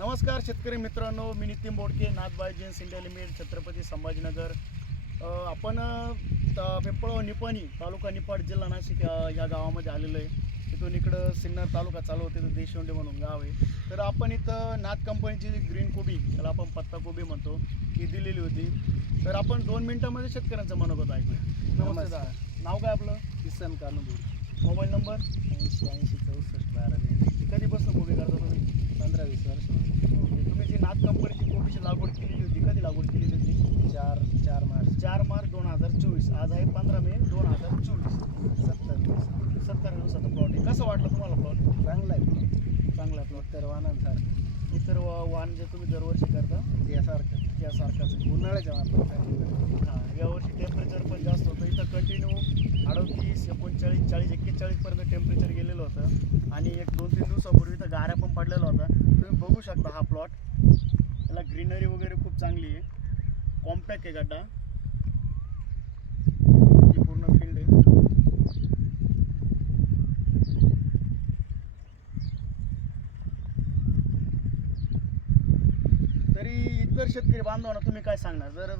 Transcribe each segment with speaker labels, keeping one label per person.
Speaker 1: नमस्कार शेतकरी मित्रांनो मी Nitin Bodke Nath Bio Genes India Limited Chhatrapati Sambhajinagar. आपण पिंपळगाव निपाणी तालुका निपाड जिल्हा नाशिक या गावामध्ये आलेलो आहे. तिथून इकडं सिन्नर तालुका चालू होते तर देशवंडे म्हणून गाव आहे. तर आपण इथं नाथ कंपनीची जी ग्रीन कोबी त्याला आपण पत्ता कोबी म्हणतो ही दिलेली होती. तर आपण दोन मिनिटांमध्ये शेतकऱ्यांचं मनोगत ऐकूया.
Speaker 2: नमस्कार.
Speaker 1: नाव काय आपलं?
Speaker 2: Kisan Kanubur
Speaker 1: mobile number?
Speaker 2: ऐंशी ऐंशी चौसष्ट बारा ब्याऐंशी.
Speaker 1: कधीपासून कोबी करता तुम्ही
Speaker 2: पंधरा वीस वर्ष
Speaker 1: ओके. तुम्ही जी नाथ कंपनीची कोबीची लागवड केलेली होती कधी लागवड केलेली होती
Speaker 2: चार चार मार्च
Speaker 1: चार मार्च दोन हजार चोवीस आज आहे पंधरा मे दोन हजार चोवीस.
Speaker 2: सत्तर दिवस
Speaker 1: सत्तर दिवसाचा प्लॉट आहे. कसं वाटलं तुम्हाला प्लॉट
Speaker 2: चांगला आहे
Speaker 1: चांगला प्लॉट
Speaker 2: तर वाहनांसारखं.
Speaker 1: इतर वा- वाहन जे तुम्ही दरवर्षी करता
Speaker 2: यासारखं
Speaker 1: त्यासारखाच आहे.
Speaker 2: उन्हाळ्याच्या वापरासाठी
Speaker 1: हां यावर्षी टेम्परेचर पण जास्त होतं. इथं कंटिन्यू अडतीस एकोणचाळीस चाळीस एक्केचाळीसपर्यंत टेम्परेचर गेलेलं होतं. आणि एक दोन तीन दिवसापूर्वी इथं गाऱ्या पण पडलेला होता तुम्ही बघू शकता हा प्लॉट त्याला ग्रीनरी वगैरे खूप चांगली आहे. कॉम्पॅक्ट आहे गड्डा ही पूर्ण फील्ड आहे तरी इतर शेतकरी बांधवांना तुम्ही काय सांगणार? जर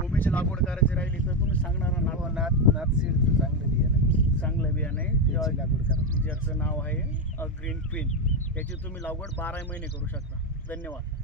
Speaker 1: कोबीची लागवड करायची राहिली तर तुम्ही सांगणार ना?
Speaker 2: हो, नाथ नाथ सीडचं चांगलं बियाणं
Speaker 1: चांगलं बियाणं आहे
Speaker 2: त्याची लागवड करा
Speaker 1: ज्याचं नाव आहे ग्रीन क्वीन. याची तुम्ही लागवड बारा महिने करू शकता. धन्यवाद.